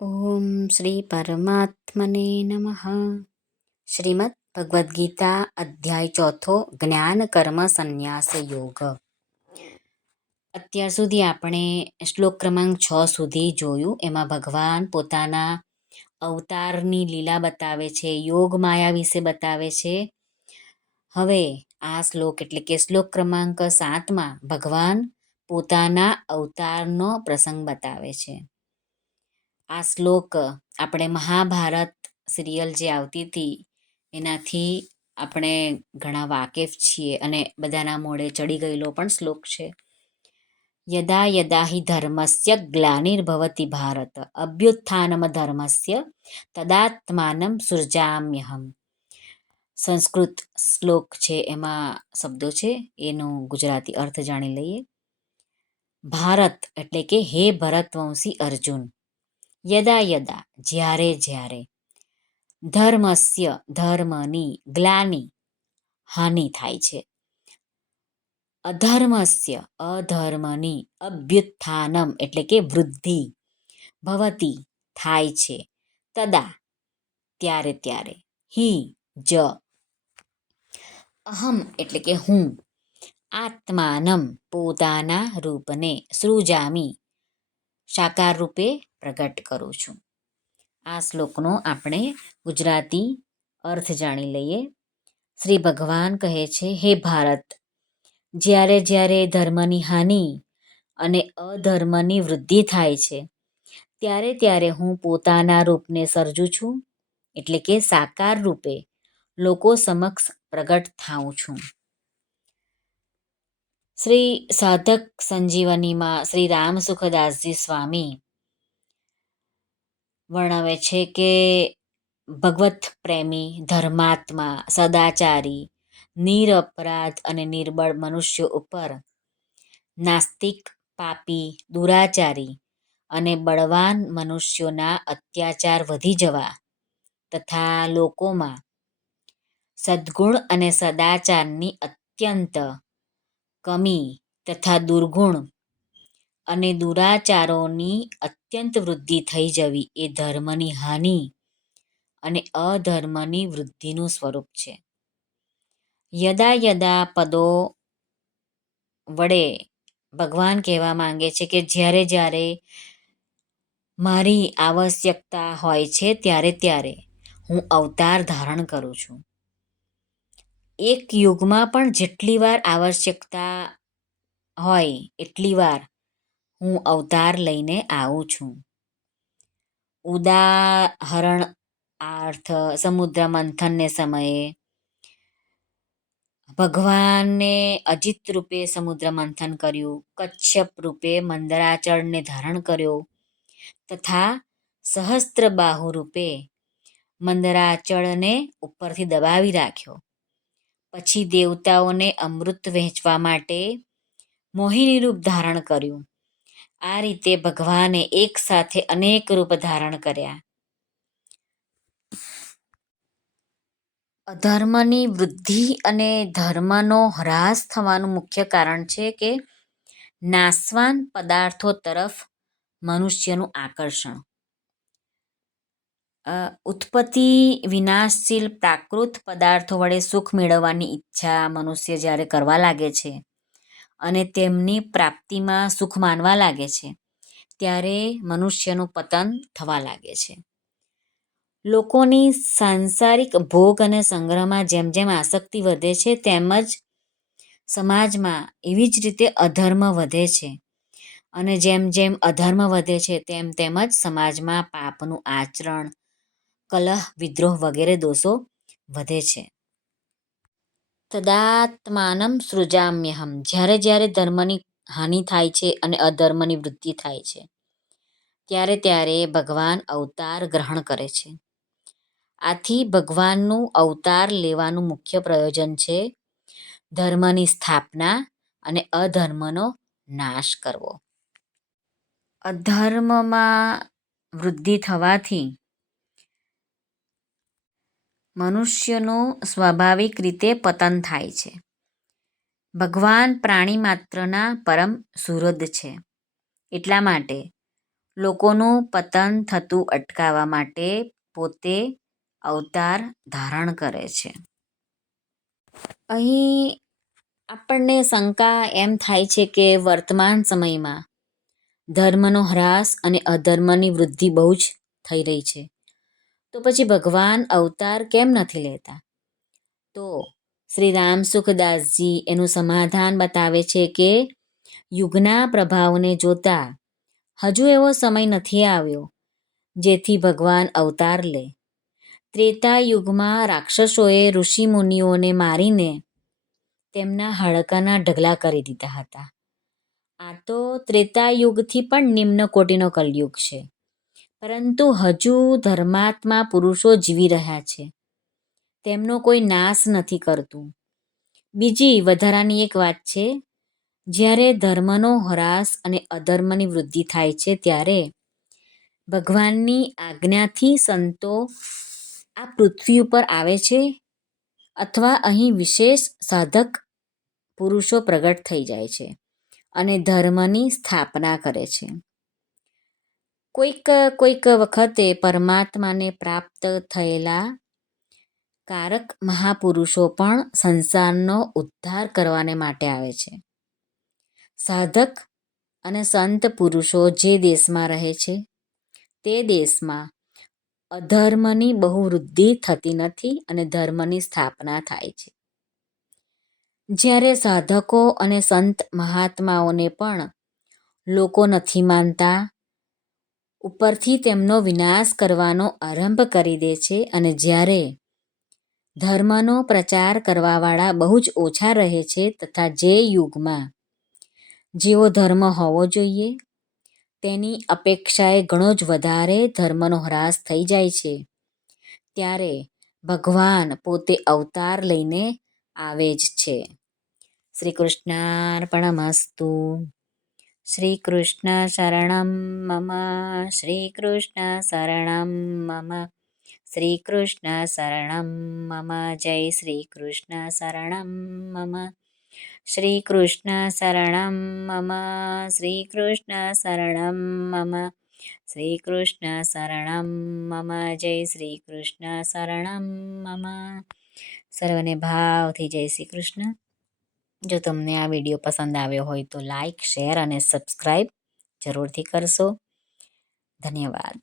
ઓમ શ્રી પરમાત્મને નમઃ શ્રીમદ ભગવદ્ ગીતા અધ્યાય ચોથો જ્ઞાન કર્મ સંન્યાસ યોગ અત્યાર સુધી આપણે શ્લોક ક્રમાંક છ સુધી જોયું. એમાં ભગવાન પોતાના અવતારની લીલા બતાવે છે, યોગ માયા વિશે બતાવે છે. હવે આ શ્લોક એટલે કે શ્લોક ક્રમાંક સાતમાં ભગવાન પોતાના અવતારનો પ્રસંગ બતાવે છે. આ શ્લોક આપણે મહાભારત સિરિયલ જે આવતી હતી, એનાથી આપણે ઘણા વાકેફ છીએ અને બધાના મોઢે ચડી ગયેલો પણ શ્લોક છે. યદા યદા હિ ધર્મસ્ય ગ્લાનિર્ભવતી ભારત, અભ્યુત્થાનમ ધર્મસ્ય તદાત્માનમ સૃજામ્યહમ. સંસ્કૃત શ્લોક છે, એમાં શબ્દો છે, એનો ગુજરાતી અર્થ જાણી લઈએ. ભારત એટલે કે હે ભરતવંશી અર્જુન યદા યદા, જ્યારે જ્યારે. ધર્મસ્ય, ધર્મની, ગ્લાની, હાનિ થાય છે. અધર્મસ્ય, અધર્મની, અભ્યુત્થાનમ, એટલે કે વૃદ્ધિ, ભવતી થાય છે. તદા, ત્યારે ત્યારે. હિ, જ. અહમ, એટલે કે હું. આત્માનમ, પોતાના રૂપને સૃજામી. સાકાર રૂપે પ્રગટ કરું છું. આ શ્લોકનો આપણે ગુજરાતી અર્થ જાણી લઈએ. શ્રી ભગવાન કહે છે, હે ભારત, જ્યારે જ્યારે ધર્મની હાનિ અને અધર્મની વૃદ્ધિ થાય છે, ત્યારે ત્યારે હું પોતાના રૂપને સર્જું છું, એટલે કે સાકાર રૂપે લોકો સમક્ષ પ્રગટ થાઉં છું. શ્રી સાધક સંજીવનીમાં શ્રી રામ સુખદાસજી સ્વામી વર્ણવે છે કે ભગવત પ્રેમી, ધર્માત્મા, સદાચારી, નિરપરાધ અને નિર્બળ મનુષ્યો ઉપર નાસ્તિક, પાપી, દુરાચારી અને બળવાન મનુષ્યોના અત્યાચાર વધી જવા તથા લોકોમાં સદ્ગુણ અને સદાચારની અત્યંત કમી તથા દુર્ગુણ અને દુરાચારોની અત્યંત વૃદ્ધિ થઈ જવી એ ધર્મની હાનિ અને અધર્મની વૃદ્ધિનું સ્વરૂપ છે. યદા યદા પદો વડે ભગવાન કહેવા માંગે છે કે જ્યારે જ્યારે મારી આવશ્યકતા હોય છે ત્યારે ત્યારે હું અવતાર ધારણ કરું છું. એક યુગમાં પણ જેટલી વાર આવશ્યકતા હોય એટલી વાર હું અવતાર લઈને આવું છું. ઉદાહરણ અર્થ સમુદ્ર મંથનને સમયે. ભગવાને અજિત રૂપે સમુદ્ર મંથન કર્યું. કચ્છપ રૂપે મંદરાચળને ધારણ કર્યો. તથા સહસ્ત્રબાહુ રૂપે મંદરાચળને ઉપરથી દબાવી રાખ્યો. પછી દેવતાઓને અમૃત વહેંચવા માટે મોહિની રૂપ ધારણ કર્યું. આ રીતે ભગવાને એક સાથે અનેક રૂપ ધારણ કર્યા. અધર્મની વૃદ્ધિ અને ધર્મનો હ્રાસ થવાનું મુખ્ય કારણ છે કે નાશવાન પદાર્થો તરફ મનુષ્યનું આકર્ષણ. ઉત્પત્તિ વિનાશશીલ પ્રાકૃત પદાર્થો વડે સુખ મેળવવાની ઈચ્છા મનુષ્ય જ્યારે કરવા લાગે છે અને તેમની પ્રાપ્તિમાં સુખ માનવા લાગે છે. ત્યારે મનુષ્યનું પતન થવા લાગે છે. લોકોની સાંસારિક ભોગ અને સંગ્રહમાં જેમ જેમ આસક્તિ વધે છે તેમજ સમાજમાં એવી જ રીતે અધર્મ વધે છે. અને જેમ જેમ અધર્મ વધે છે, તેમ તેમજ સમાજમાં પાપનું આચરણ, કલહ, વિદ્રોહ વગેરે દોષો વધે છે. તદાત્માનમ સૃજામ્યહમ જ્યારે જ્યારે ધર્મની હાનિ થાય છે અને અધર્મની વૃદ્ધિ થાય છે, ત્યારે ત્યારે ભગવાન અવતાર ગ્રહણ કરે છે. આથી ભગવાનનું અવતાર લેવાનું મુખ્ય પ્રયોજન છે ધર્મની સ્થાપના અને અધર્મનો નાશ કરવો. અધર્મમાં વૃદ્ધિ થવાથી મનુષ્યનું સ્વાભાવિક રીતે પતન થાય છે. ભગવાન પ્રાણી માત્રના પરમ સુહૃદ છે. એટલા માટે લોકોનું પતન થતું અટકાવવા માટે પોતે અવતાર ધારણ કરે છે. અહીં આપણને શંકા એમ થાય છે કે વર્તમાન સમયમાં ધર્મનો હ્રાસ અને અધર્મની વૃદ્ધિ બહુ જ થઈ રહી છે. તો પછી ભગવાન અવતાર કેમ નથી લેતા? તો શ્રી રામ સુખદાસજી એનું સમાધાન બતાવે છે કે યુગના પ્રભાવને જોતા હજુ એવો સમય નથી આવ્યો જેથી ભગવાન અવતાર લે. ત્રેતા યુગમાં રાક્ષસોએ ઋષિ મુનિઓને મારીને તેમના હાડકાના ઢગલા કરી દીધા હતા. આ તો ત્રેતા યુગથી પણ નિમ્ન કોટીનો કલયુગ છે. પરંતુ હજુ ધર્માત્મા પુરુષો જીવી રહ્યા છે. તેમનો કોઈ નાશ નથી કરતું. બીજી વધારાની એક વાત છે, જ્યારે ધર્મનો હ્રાસ અને અધર્મની વૃદ્ધિ થાય છે ત્યારે ભગવાનની આજ્ઞાથી સંતો આ પૃથ્વી ઉપર આવે છે અથવા અહીં વિશેષ સાધક પુરુષો પ્રગટ થઈ જાય છે અને ધર્મની સ્થાપના કરે છે. કોઈક કોઈક વખતે પરમાત્માને પ્રાપ્ત થયેલા કારક મહાપુરુષો પણ સંસારનો ઉદ્ધાર કરવાને માટે આવે છે. સાધક અને સંત પુરુષો જે દેશમાં રહે છે, તે દેશમાં અધર્મની બહુ વૃદ્ધિ થતી નથી અને ધર્મની સ્થાપના થાય છે. જ્યારે સાધકો અને સંત મહાત્માઓને પણ લોકો નથી માનતા ઉપરથી તેમનો વિનાશ કરવાનો આરંભ કરી દે છે અને જ્યારે ધર્મનો પ્રચાર કરવાવાળા બહુ જ ઓછા રહે છે તથા જે યુગમાં જેવો ધર્મ હોવો જોઈએ, તેની અપેક્ષાએ ઘણો જ વધારે ધર્મનો હ્રાસ થઈ જાય છે. ત્યારે ભગવાન પોતે અવતાર લઈને આવે જ છે. શ્રી કૃષ્ણાર્પણમસ્તુ. શ્રી કૃષ્ણ શરણમ મમ શ્રીકૃષ્ણ શરણમ મમ શ્રીકૃષ્ણ શરણમ મમ જય શ્રીકૃષ્ણ શરણમ મમ શ્રીકૃષ્ણ શરણમ મમ શ્રીકૃષ્ણ શરણમ મમ શ્રીકૃષ્ણ શરણમ મમ જય શ્રીકૃષ્ણ શરણમ મમ સર્વને ભાવથી જય શ્રી કૃષ્ણ જો તમને આ વીડિયો પસંદ આવ્યો હોય તો લાઈક, શેર અને સબસ્ક્રાઈબ જરૂરથી કરશો. ધન્યવાદ.